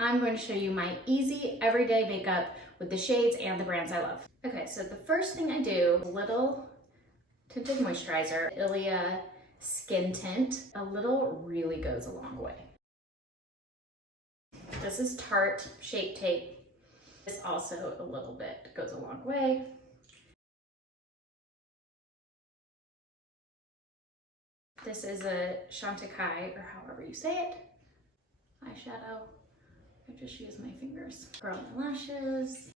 I'm going to show you my easy everyday makeup with the shades and the brands I love. Okay, so the first thing I do, a little tinted moisturizer, Ilia Skin Tint. A little really goes a long way. This is Tarte Shapetape. This also a little bit goes a long way. This is a Chantecaille, or however you say it, eyeshadow. I just use my fingers. Curl my lashes.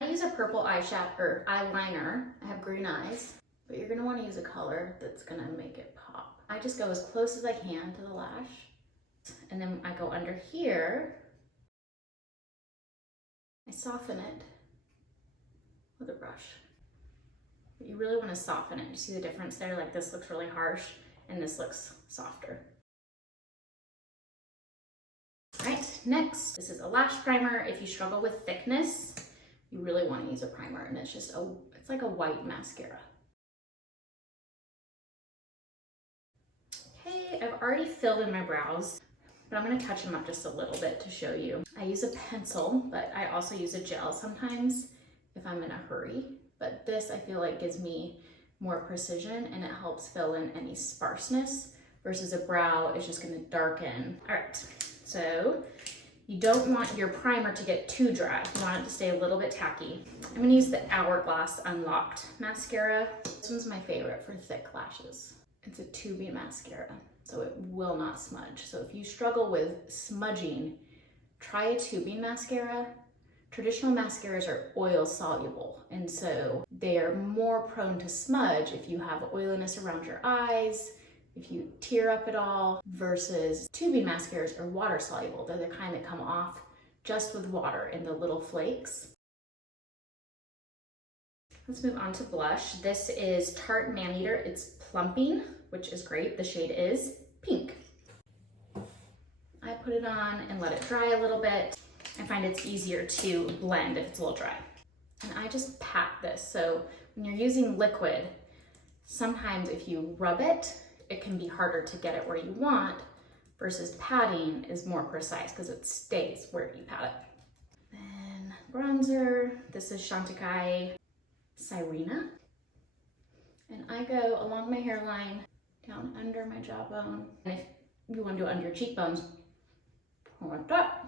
I use a purple eyeshadow or eyeliner. I have green eyes, but you're gonna wanna use a color that's gonna make it pop. I just go as close as I can to the lash, and then I go under here. I soften it with a brush. But you really wanna soften it. You see the difference there? Like this looks really harsh and this looks softer. All right, next, this is a lash primer. If you struggle with thickness, you really want to use a primer, and it's just it's like a white mascara. Okay, I've already filled in my brows, but I'm going to touch them up just a little bit to show you. I use a pencil, but I also use a gel sometimes if I'm in a hurry. But this I feel like gives me more precision, and it helps fill in any sparseness versus a brow is just going to darken. All right. So you don't want your primer to get too dry. You want it to stay a little bit tacky. I'm gonna use the Hourglass Unlocked mascara. This one's my favorite for thick lashes. It's a tubing mascara, so it will not smudge. So if you struggle with smudging, try a tubing mascara. Traditional mascaras are oil soluble, and so they are more prone to smudge if you have oiliness around your eyes, if you tear up at all, versus tubing mascaras are water soluble. They're the kind that come off just with water in the little flakes. Let's move on to blush. This is Tarte Maneater. It's plumping, which is great. The shade is pink. I put it on and let it dry a little bit. I find it's easier to blend if it's a little dry. And I just pat this. So when you're using liquid, sometimes if you rub it, it can be harder to get it where you want, versus patting is more precise because it stays where you pat it. Then bronzer, this is Chantecaille Sirena. And I go along my hairline, down under my jawbone. And if you want to do it under your cheekbones, like that.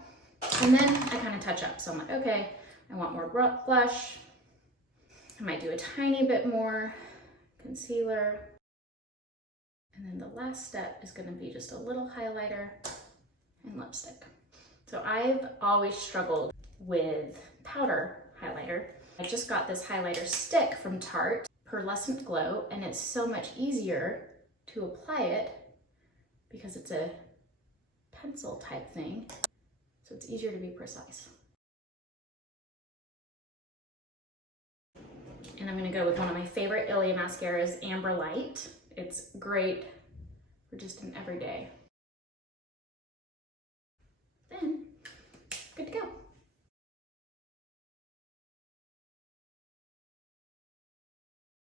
And then I kind of touch up. So I'm like, okay, I want more blush. I might do a tiny bit more concealer. And then the last step is going to be just a little highlighter and lipstick. So I've always struggled with powder highlighter. I just got this highlighter stick from Tarte, Perlescent Glow, and it's so much easier to apply it because it's a pencil type thing. So it's easier to be precise. And I'm going to go with one of my favorite Ilia mascaras, Amber Light. It's great for just an everyday